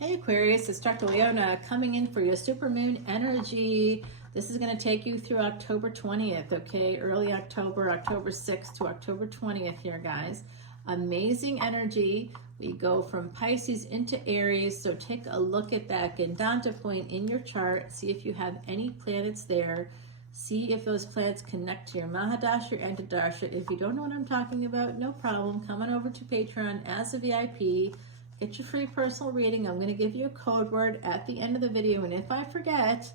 Hey Aquarius, it's Dr. Leona coming in for your supermoon energy. This is going to take you through October 20th, okay? Early October, October 6th to October 20th here, guys. Amazing energy. We go from Pisces into Aries, so take a look at that Gandanta point in your chart. See if you have any planets there. See if those planets connect to your Mahadasha or Antardasha. If you don't know what I'm talking about, no problem. Come on over to Patreon as a VIP. Get your free personal reading. I'm going to give you a code word at the end of the video, and if I forget,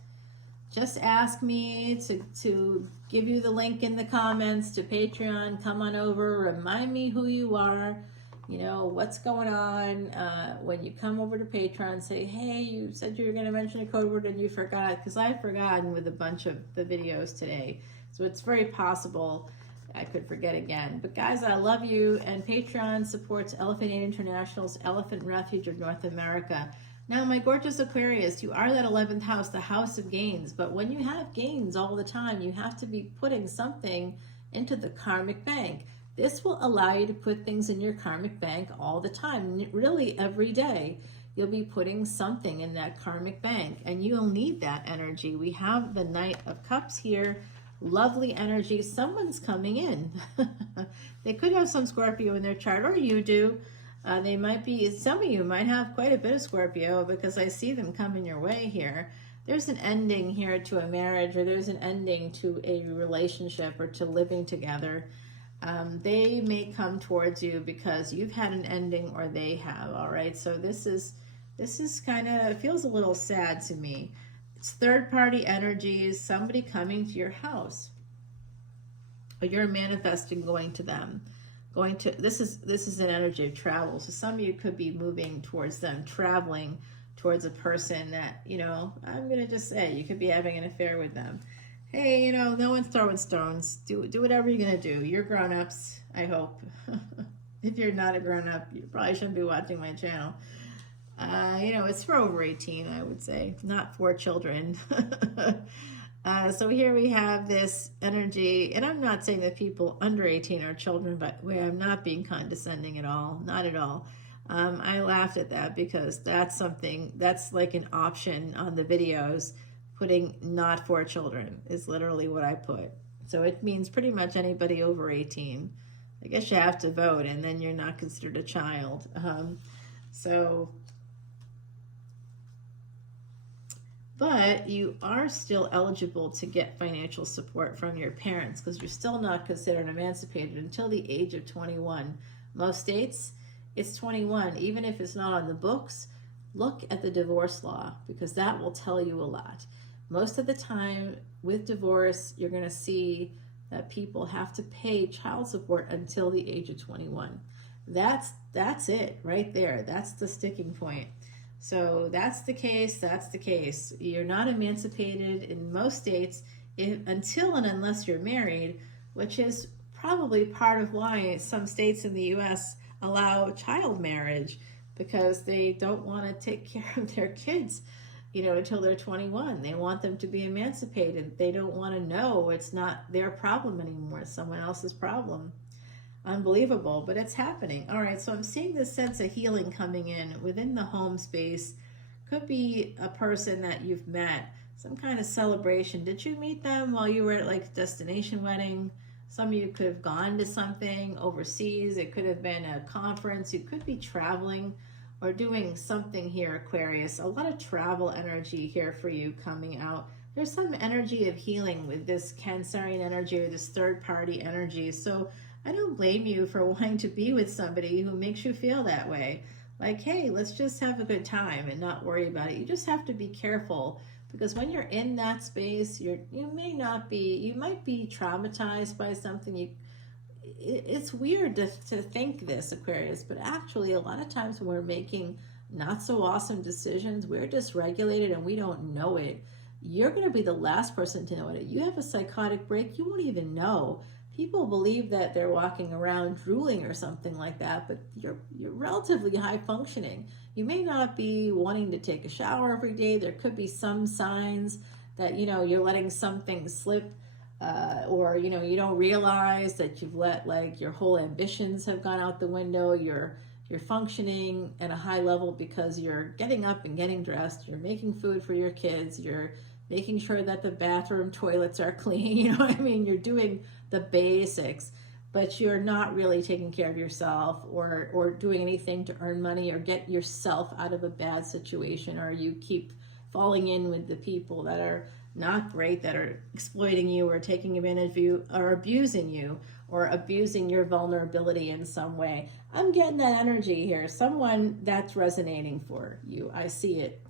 just ask me to give you the link in the comments to Patreon. Come on over, remind me who you are, you know, what's going on. When you come over to Patreon, say, hey, you said you were going to mention a code word and you forgot, because I've forgotten with a bunch of the videos today. So it's very possible I could forget again. But guys, I love you, and Patreon supports Elephant Aid International's Elephant Refuge of North America. Now, my gorgeous Aquarius, you are that 11th house, the house of gains. But when you have gains all the time, you have to be putting something into the karmic bank. This will allow you to put things in your karmic bank all the time. Really, every day, you'll be putting something in that karmic bank, and you'll need that energy. We have the Knight of Cups here. Lovely energy. Someone's coming in. They could have some Scorpio in their chart, or you do. They might be, some of you might have quite a bit of Scorpio, because I see them coming your way here. There's an ending here to a marriage, or there's an ending to a relationship, or to living together. They may come towards you because you've had an ending, or they have. All right, so this is kind of, it feels a little sad to me. It's third-party energies, somebody coming to your house, or you're manifesting going to them. This is an energy of travel. So some of you could be moving towards them, traveling towards a person that, you know, I'm going to just say, you could be having an affair with them. Hey, you know, no one's throwing stones. Do whatever you're going to do. You're grown-ups, I hope. If you're not a grown-up, you probably shouldn't be watching my channel. You know, it's for over 18, I would say, not for children. So here we have this energy, and I'm not saying that people under 18 are children, but where I'm not being condescending at all, not at all. I laughed at that because that's something, that's like an option on the videos. Putting not for children is literally what I put. So it means pretty much anybody over 18. I guess you have to vote, and then you're not considered a child. But you are still eligible to get financial support from your parents, because you're still not considered emancipated until the age of 21. Most states, it's 21. Even if it's not on the books, look at the divorce law, because that will tell you a lot. Most of the time with divorce, you're going to see that people have to pay child support until the age of 21. That's it right there. That's the sticking point. So that's the case, that's the case. You're not emancipated in most states until and unless you're married, which is probably part of why some states in the U.S. allow child marriage, because they don't want to take care of their kids, you know, until they're 21. They want them to be emancipated. They don't want to know it's not their problem anymore, it's someone else's problem. Unbelievable, but it's happening. All right, so I'm seeing this sense of healing coming in within the home space. Could be a person that you've met, some kind of celebration. Did you meet them while you were at like a destination wedding? Some of you could have gone to something overseas. It could have been a conference. You could be traveling or doing something here, Aquarius. A lot of travel energy here for you coming out. There's some energy of healing with this Cancerian energy or this third-party energy. So I don't blame you for wanting to be with somebody who makes you feel that way. Like, hey, let's just have a good time and not worry about it. You just have to be careful, because when you're in that space, you might be traumatized by something. It's weird to think this, Aquarius, but actually a lot of times when we're making not so awesome decisions, we're dysregulated and we don't know it. You're going to be the last person to know it. You have a psychotic break, you won't even know. People believe that they're walking around drooling or something like that, but you're relatively high functioning. You may not be wanting to take a shower every day. There could be some signs that, you know, you're letting something slip, or, you know, you don't realize that you've let, like, your whole ambitions have gone out the window. You're you're functioning at a high level because you're getting up and getting dressed, you're making food for your kids, you're making sure that the bathroom toilets are clean, you know what I mean? You're doing the basics, but you're not really taking care of yourself or doing anything to earn money or get yourself out of a bad situation, or you keep falling in with the people that are not great, that are exploiting you or taking advantage of you or abusing you or abusing your vulnerability in some way. I'm getting that energy here. Someone that's resonating for you. I see it.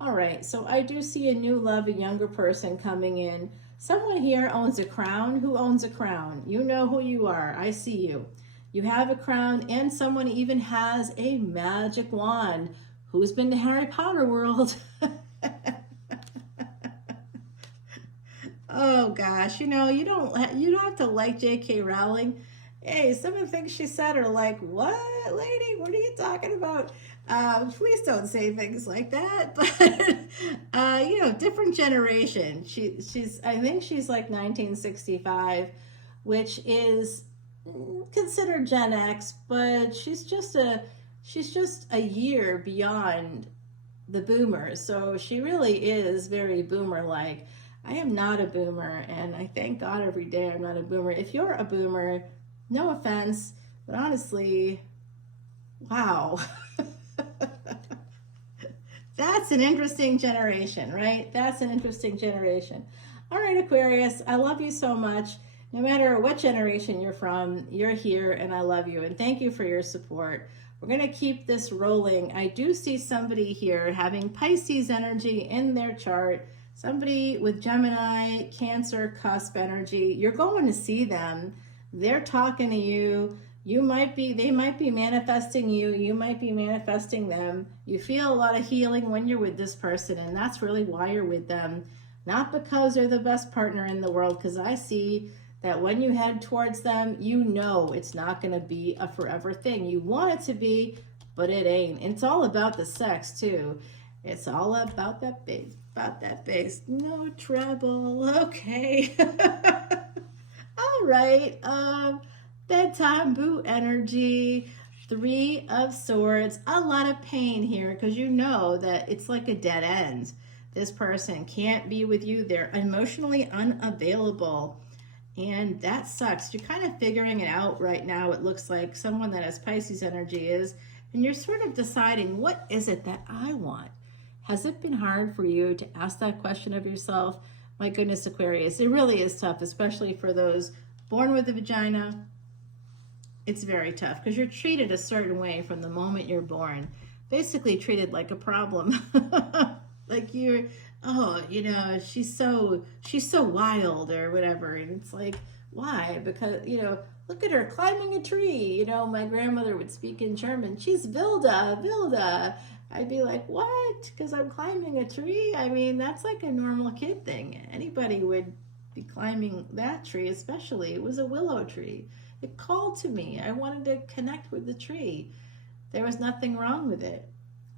All right, so I do see a new love, a younger person coming in. Someone here owns a crown. Who owns a crown? You know who you are. I see you. You have a crown, and someone even has a magic wand. Who's been to Harry Potter world? Oh gosh, you know, you don't have to like J.K. Rowling. Hey, some of the things she said are like, what, lady? What are you talking about? Please don't say things like that. But you know, different generation. I think she's like 1965, which is considered Gen X, but she's just a year beyond the boomers. So she really is very boomer-like. I am not a boomer, and I thank God every day I'm not a boomer. If you're a boomer, no offense, but honestly, wow. That's an interesting generation, right? That's an interesting generation. All right, Aquarius, I love you so much. No matter what generation you're from, you're here, and I love you, and thank you for your support. We're going to keep this rolling. I do see somebody here having Pisces energy in their chart. Somebody with Gemini, Cancer, cusp energy. You're going to see them. They're talking to you. They might be manifesting you. You might be manifesting them. You feel a lot of healing when you're with this person, and that's really why you're with them. Not because they're the best partner in the world, because I see that when you head towards them, you know it's not going to be a forever thing. You want it to be, but it ain't. It's all about the sex, too. It's all about that bass. No trouble. Okay. All right. Bedtime boo energy. 3 of Swords. A lot of pain here because you know that it's like a dead end. This person can't be with you. They're emotionally unavailable. And that sucks. You're kind of figuring it out right now. It looks like someone that has Pisces energy is. And you're sort of deciding, what is it that I want? Has it been hard for you to ask that question of yourself? My goodness, Aquarius, it really is tough, especially for those born with a vagina. It's very tough because you're treated a certain way from the moment you're born. Basically treated like a problem. Like you're, oh, you know, she's so wild or whatever. And it's like, why? Because, you know, look at her climbing a tree. You know, my grandmother would speak in German. She's Wilda. I'd be like, what? Because I'm climbing a tree? I mean, that's like a normal kid thing. Anybody would be climbing that tree, especially. It was a willow tree. It called to me. I wanted to connect with the tree. There was nothing wrong with it.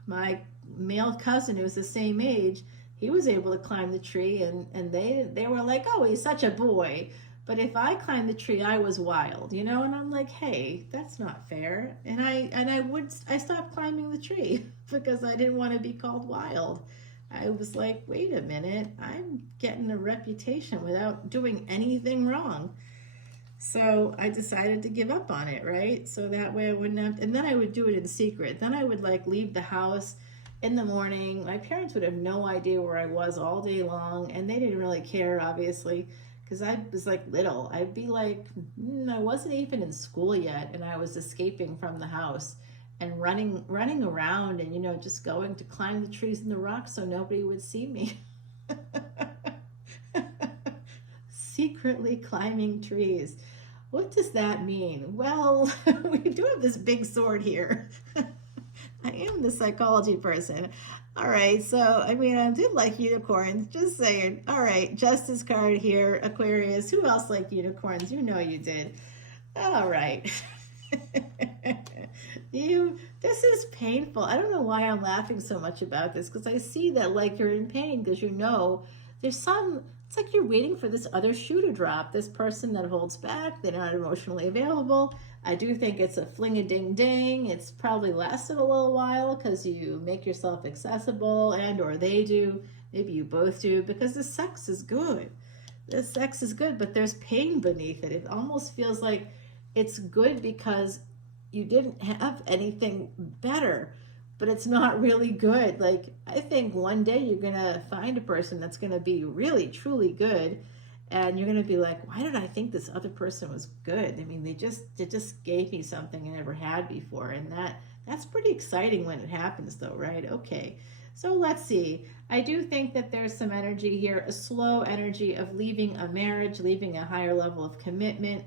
My male cousin, who was the same age, he was able to climb the tree, and they were like, oh, he's such a boy. But if I climbed the tree, I was wild, you know? And I'm like, hey, that's not fair. And I stopped climbing the tree because I didn't want to be called wild. I was like, wait a minute, I'm getting a reputation without doing anything wrong. So I decided to give up on it, right? So that way I wouldn't have, and then I would do it in secret. Then I would like leave the house in the morning. My parents would have no idea where I was all day long, and they didn't really care, obviously. Because I was like little. I'd be like, I wasn't even in school yet, and I was escaping from the house and running around and, you know, just going to climb the trees and the rocks so nobody would see me. Secretly climbing trees. What does that mean? Well, we do have this big sword here. I am the psychology person. All right, so, I mean, I did like unicorns, just saying. All right, Justice card here, Aquarius. Who else liked unicorns? You know you did. All right. This is painful. I don't know why I'm laughing so much about this, because I see that, like, you're in pain, because you know there's it's like you're waiting for this other shoe to drop, this person that holds back, they're not emotionally available. I do think it's a fling-a-ding-ding. It's probably lasted a little while because you make yourself accessible, and or they do. Maybe you both do, because the sex is good. The sex is good, but there's pain beneath it. It almost feels like it's good because you didn't have anything better, but it's not really good. Like, I think one day you're going to find a person that's going to be really, truly good, and you're going to be like, why did I think this other person was good? I mean, they just gave me something I never had before, and that's pretty exciting when it happens, though, right? Okay, so let's see. I do think that there's some energy here, a slow energy of leaving a marriage, leaving a higher level of commitment.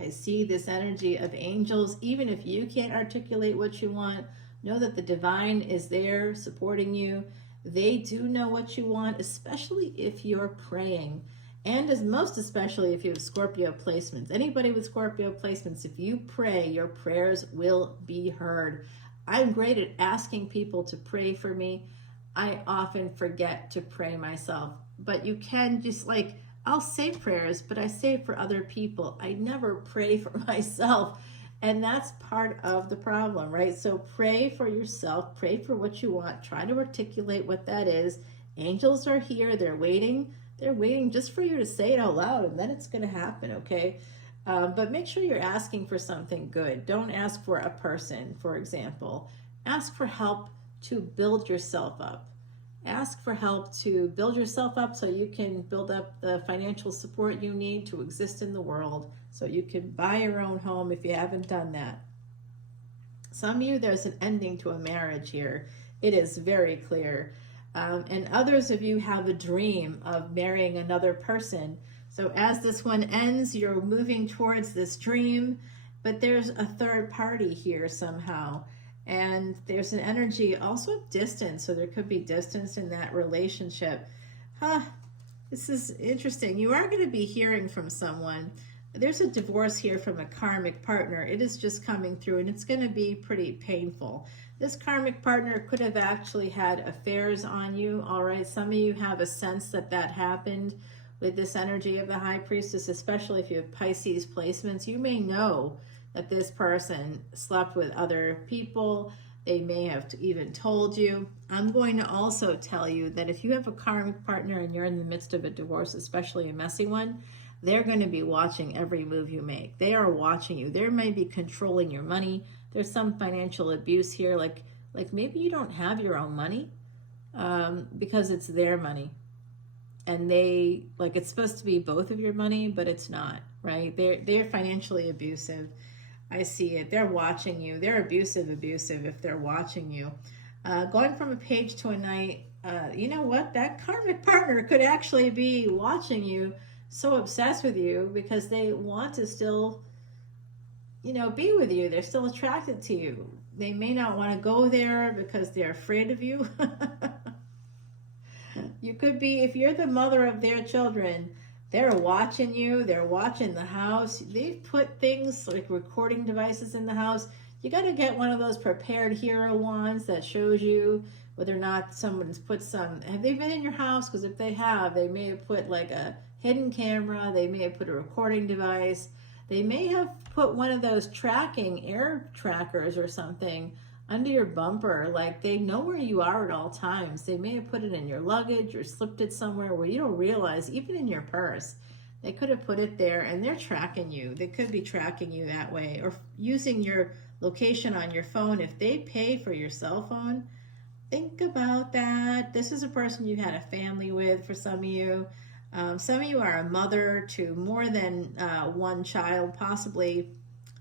I see this energy of angels. Even if you can't articulate what you want, know that the divine is there supporting you. They do know what you want, especially if you're praying. And most especially if you have Scorpio placements. Anybody with Scorpio placements, if you pray, your prayers will be heard. I'm great at asking people to pray for me. I often forget to pray myself. But you can just, like, I'll say prayers, but I say it for other people. I never pray for myself. And that's part of the problem, right? So pray for yourself. Pray for what you want. Try to articulate what that is. Angels are here. They're waiting. They're waiting just for you to say it out loud, and then it's going to happen, okay? But make sure you're asking for something good. Don't ask for a person, for example. Ask for help to build yourself up. Ask for help to build yourself up so you can build up the financial support you need to exist in the world, so you can buy your own home if you haven't done that. Some of you, there's an ending to a marriage here. It is very clear. And others of you have a dream of marrying another person. So as this one ends, you're moving towards this dream, but there's a third party here somehow. And there's an energy also of distance. So there could be distance in that relationship. This is interesting. You are going to be hearing from someone. There's a divorce here from a karmic partner. It is just coming through, and it's going to be pretty painful. This karmic partner could have actually had affairs on you, all right? Some of you have a sense that that happened with this energy of the High Priestess, especially if you have Pisces placements. You may know that this person slept with other people. They may have even told you. I'm going to also tell you that if you have a karmic partner and you're in the midst of a divorce, especially a messy one, they're going to be watching every move you make. They are watching you. They may be controlling your money. There's some financial abuse here, like maybe you don't have your own money because it's their money. And they, like, it's supposed to be both of your money, but it's not, right? They're financially abusive. I see it. They're watching you. They're abusive if they're watching you. Going from a page to a night, you know what? That karmic partner could actually be watching you, so obsessed with you because they want to still, you know, be with you. They're still attracted to you. They may not want to go there because they're afraid of you. You could be, if you're the mother of their children, they're watching you. They're watching the house. They've put things like recording devices in the house. You got to get one of those prepared hero wands that shows you whether or not someone's put some, have they been in your house? Because if they have, they may have put like a hidden camera. They may have put a recording device. They may have put one of those tracking air trackers or something under your bumper. Like, they know where you are at all times. They may have put it in your luggage or slipped it somewhere where you don't realize, even in your purse. They could have put it there, and they're tracking you. They could be tracking you that way, or using your location on your phone. If they pay for your cell phone, think about that. This is a person you had a family with for some of you. Some of you are a mother to more than one child, possibly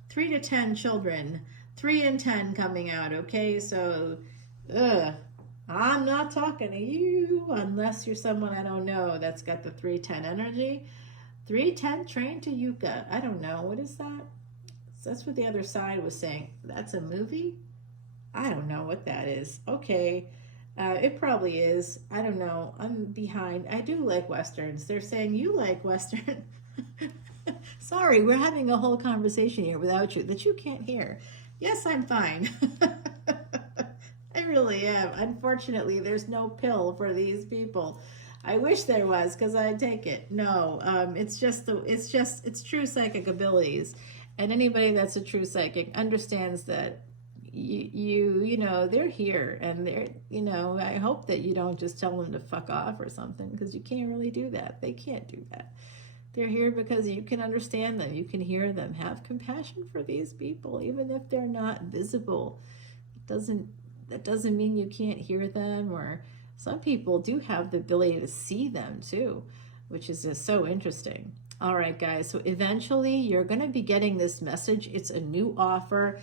3 to 10 children. 3 and 10 coming out, okay? So, I'm not talking to you unless you're someone I don't know that's got the 310 energy. 310 trained to Yucca. I don't know. What is that? That's what the other side was saying. That's a movie? I don't know what that is. Okay. It probably is. I don't know. I'm behind. I do like Westerns. They're saying you like Western. Sorry, we're having a whole conversation here without you that you can't hear. Yes, I'm fine. I really am. Unfortunately, there's no pill for these people. I wish there was, because I'd take it. No, it's true psychic abilities. And anybody that's a true psychic understands that you know, they're here, and they're, you know, I hope that you don't just tell them to fuck off or something, because you can't really do that. They can't do that. They're here because you can understand them, you can hear them. Have compassion for these people, even if they're not visible. That doesn't mean you can't hear them, or some people do have the ability to see them too, which is just so interesting. All right, guys, so eventually you're going to be getting this message. It's a new offer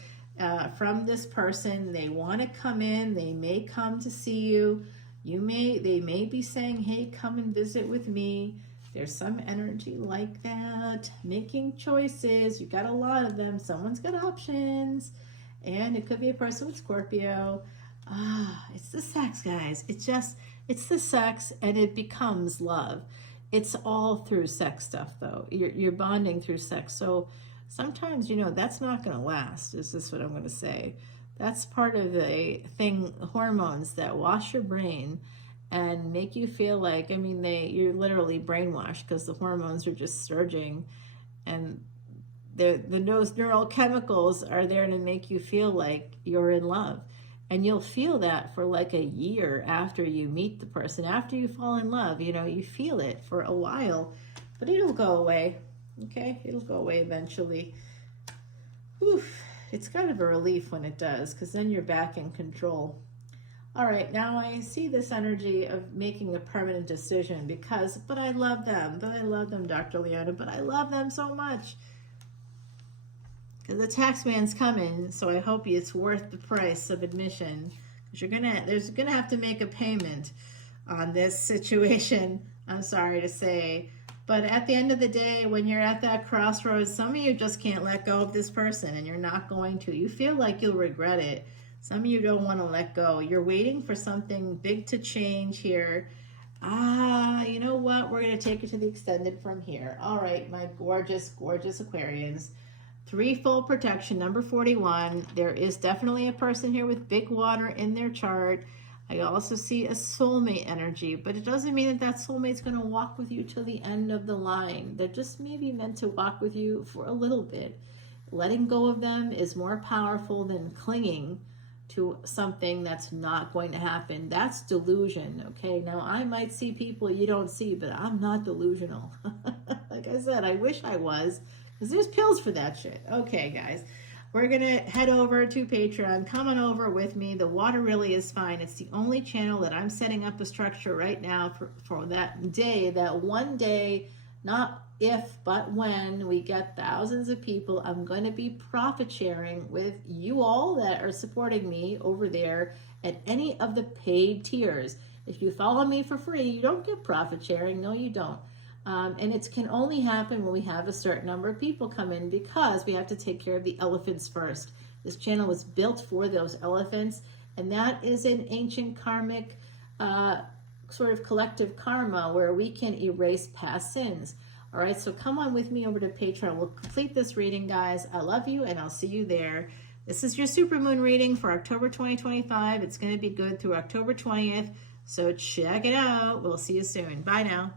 from this person. They want to come in. They may come to see you. They may be saying, hey, come and visit with me. There's some energy like that. Making choices. You got a lot of them. Someone's got options. And it could be a person with Scorpio. It's the sex, guys. It's the sex, and it becomes love. It's all through sex stuff, though. You're bonding through sex. So sometimes, you know, that's not going to last, is this what I'm going to say. That's part of a thing, hormones that wash your brain and make you feel like, I mean, you're literally brainwashed, because the hormones are just surging, and those neural chemicals are there to make you feel like you're in love. And you'll feel that for like a year after you meet the person, after you fall in love. You know, you feel it for a while, but it'll go away. Okay, it'll go away eventually. Oof, it's kind of a relief when it does, because then you're back in control. All right, now I see this energy of making a permanent decision, but I love them, Dr. Leona, but I love them so much. The tax man's coming, so I hope it's worth the price of admission, because there's gonna have to make a payment on this situation. I'm sorry to say, but at the end of the day, when you're at that crossroads, some of you just can't let go of this person, and you're not going to. You feel like you'll regret it. Some of you don't want to let go. You're waiting for something big to change here. You know what? We're gonna take it to the extended from here. All right, my gorgeous, gorgeous Aquarians. Threefold protection, number 41. There is definitely a person here with big water in their chart. I also see a soulmate energy, but it doesn't mean that soulmate's going to walk with you till the end of the line. They're just maybe meant to walk with you for a little bit. Letting go of them is more powerful than clinging to something that's not going to happen. That's delusion, okay? Now, I might see people you don't see, but I'm not delusional. Like I said, I wish I was. Because there's pills for that shit. Okay, guys. We're going to head over to Patreon. Come on over with me. The water really is fine. It's the only channel that I'm setting up a structure right now for that day, that one day, not if, but when we get thousands of people, I'm going to be profit sharing with you all that are supporting me over there at any of the paid tiers. If you follow me for free, you don't get profit sharing. No, you don't. And it can only happen when we have a certain number of people come in, because we have to take care of the elephants first. This channel was built for those elephants, and that is an ancient karmic sort of collective karma where we can erase past sins. All right, so come on with me over to Patreon. We'll complete this reading, guys. I love you, and I'll see you there. This is your supermoon reading for October 2025. It's going to be good through October 20th, so check it out. We'll see you soon. Bye now.